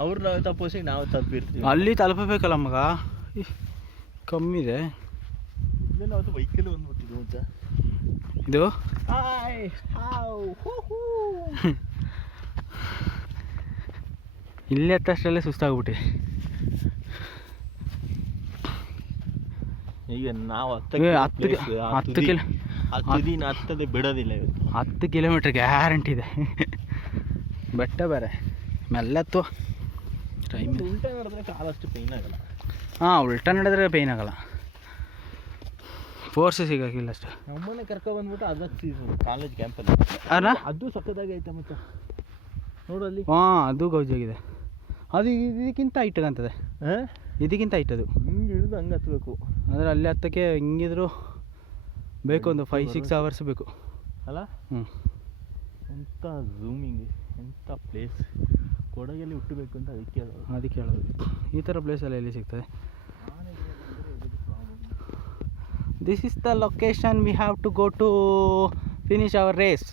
ಅವ್ರು ನಾವು ತಪ್ಪಿಸಿ ನಾವು ತಪ್ಪಿರ್ತೀವಿ. ಅಲ್ಲಿ ತಲುಪಬೇಕಲ್ಲ ಮಗ, ಕಮ್ಮಿದೆ ಇಲ್ಲೆಲ್ಲ ಅವತ್ತು ಬೈಕಲ್ಲಿ ಬಂದ್ಬಿಟ್ಟಿದ್ವು ಅಂತ ಇದು. ಇಲ್ಲೇ ಹತ್ತಷ್ಟರಲ್ಲೇ ಸುಸ್ತಾಗ್ಬಿಟ್ಟು ಈಗ ನಾವು 10 ಬಿಡೋದಿಲ್ಲ ಇವತ್ತು. 10 ಕಿಲೋಮೀಟ್ರ್ ಗ್ಯಾರಂಟಿ ಇದೆ. ಬೆಟ್ಟ ಬೇರೆ ಮೆಲ್ಲತ್ತು ಟೈಮ್. ಉಲ್ಟಾ ನಡೆದ್ರೆ ಕಾಲಷ್ಟು ಪೈನ್ ಆಗಲ್ಲ. ಹಾಂ, ಉಲ್ಟಾ ನಡೆದ್ರೆ ಪೈನ್ ಆಗಲ್ಲ, ಫೋರ್ಸ್ ಸಿಗೋಕ್ಕಿಲ್ಲ ಅಷ್ಟೇ. ನಮ್ಮನೆ ಕರ್ಕೊಬಂದ್ಬಿಟ್ಟು ಅದಕ್ಕೆ ಕಾಲೇಜ್ ಕ್ಯಾಂಪಲ್ಲಿ ಅಲ್ಲ, ಅದು ಸಕ್ಕದಾಗಿ ಐತೆ ಮತ್ತೆ ನೋಡಲ್ಲಿ. ಹಾಂ, ಅದು ಗೌಜಾಗಿದೆ. ಅದು ಇದಕ್ಕಿಂತ ಹೈಟಗಂತದೆ, ಇದಕ್ಕಿಂತ ಹೈಟ್ ಅದು. ಹಿಂಗೆ ಇಳಿದು ಹಂಗೆ ಹತ್ತಬೇಕು. ಅಂದರೆ ಅಲ್ಲಿ ಹತ್ತಕ್ಕೆ ಹಿಂಗಿದ್ರು ಬೇಕು, ಒಂದು 5-6 ಅವರ್ಸ್ ಬೇಕು ಅಲ್ಲ. ಹ್ಞೂ, ಎಂಥ ಝೂಮಿಂಗ್, ಎಂಥ ಪ್ಲೇಸ್. ಕೊಡಗಲ್ಲಿ ಹುಟ್ಟಬೇಕು ಅಂತ ಅದಕ್ಕೆ ಹೇಳೋದು. ಈ ಥರ ಪ್ಲೇಸಲ್ಲಿ ಎಲ್ಲಿ ಸಿಗ್ತದೆ? This is the location we have to go to finish our race.